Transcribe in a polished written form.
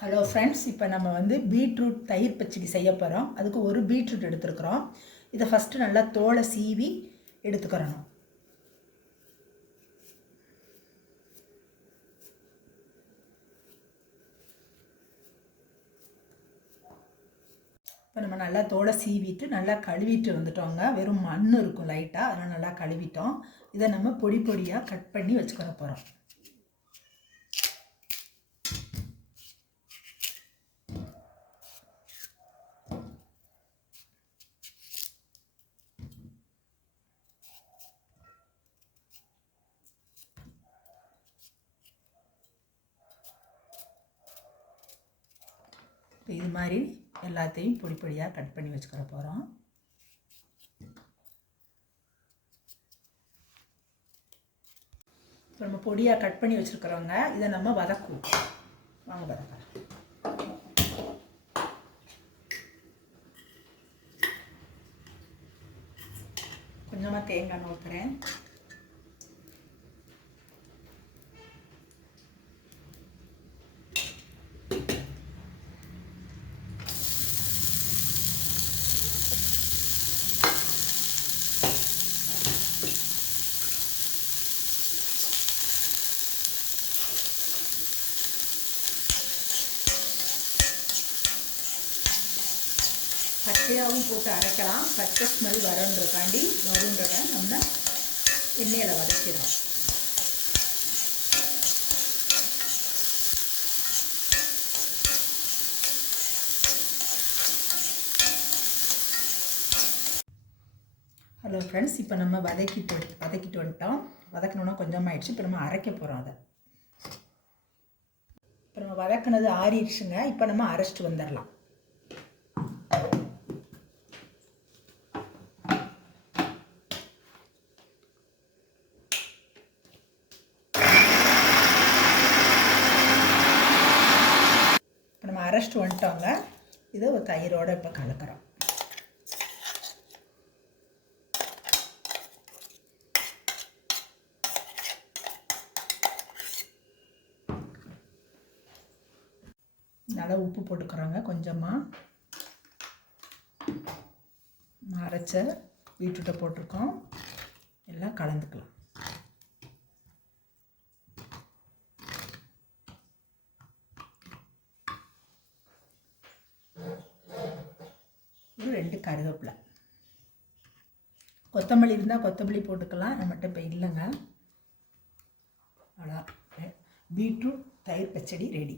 Hello friends, இப்போ நம்ம beetroot தயிர் பச்சடி செய்ய போகிறோம். அதுக்கு ஒரு பீட்ரூட் எடுத்துருக்குறோம். இதை ஃபஸ்ட்டு நல்லா தோலை சீவி எடுத்துக்கிறணும். இப்போ நம்ம நல்லா தோலை சீவிட்டு நல்லா கழுவிட்டு வந்துட்டோங்க. வெறும் மண் இருக்கும் லைட்டாக, அதனால் நல்லா கழுவிட்டோம். இதை நம்ம பொடி பொடியாக கட் பண்ணி வச்சுக்கிற போகிறோம். இது மாதிரி எல்லாத்தையும் பொடி பொடியாக கட் பண்ணி வச்சுக்கிற போகிறோம். இப்போ நம்ம பொடியாக கட் பண்ணி வச்சுருக்கிறோங்க. இதை நம்ம வதக்குவோம். வாங்க வதக்கலாம். கொஞ்சமாக தேங்காய் ஊற்றுறேன். பச்சையாகவும் போட்டு அரைக்கலாம். பச்சை ஸ்மெல் வருன்றதை நம்ம எண்ணெயில் வதக்கிறோம். ஹலோ ஃப்ரெண்ட்ஸ், இப்போ நம்ம வதக்கிட்டு வந்துட்டோம். வதக்கணுன்னா கொஞ்சமாக ஆயிடுச்சு. இப்போ நம்ம அரைக்க போகிறோம். அதை இப்போ நம்ம வதக்கினது ஆறிடுச்சுங்க. இப்போ நம்ம அரைச்சிட்டு வந்துடலாம். அரைச்சிட்டு வந்துட்டோங்க. இதை ஒரு தயிரோடு இப்போ கலக்கிறோம். நல்லா உப்பு போட்டுக்கிறோங்க. கொஞ்சமாக அரைச்ச பீட்ரூட்டை போட்டிருக்கோம். எல்லாம் கலந்துக்கலாம். ஒரு 2 கருவேப்பிலை, கொத்தமல்லி இருந்தால் கொத்தமல்லி போட்டுக்கலாம். நம்மகிட்ட இப்போ இல்லைங்க. அவ்வளோ, பீட்ரூட் தயிர் பச்சடி ரெடி.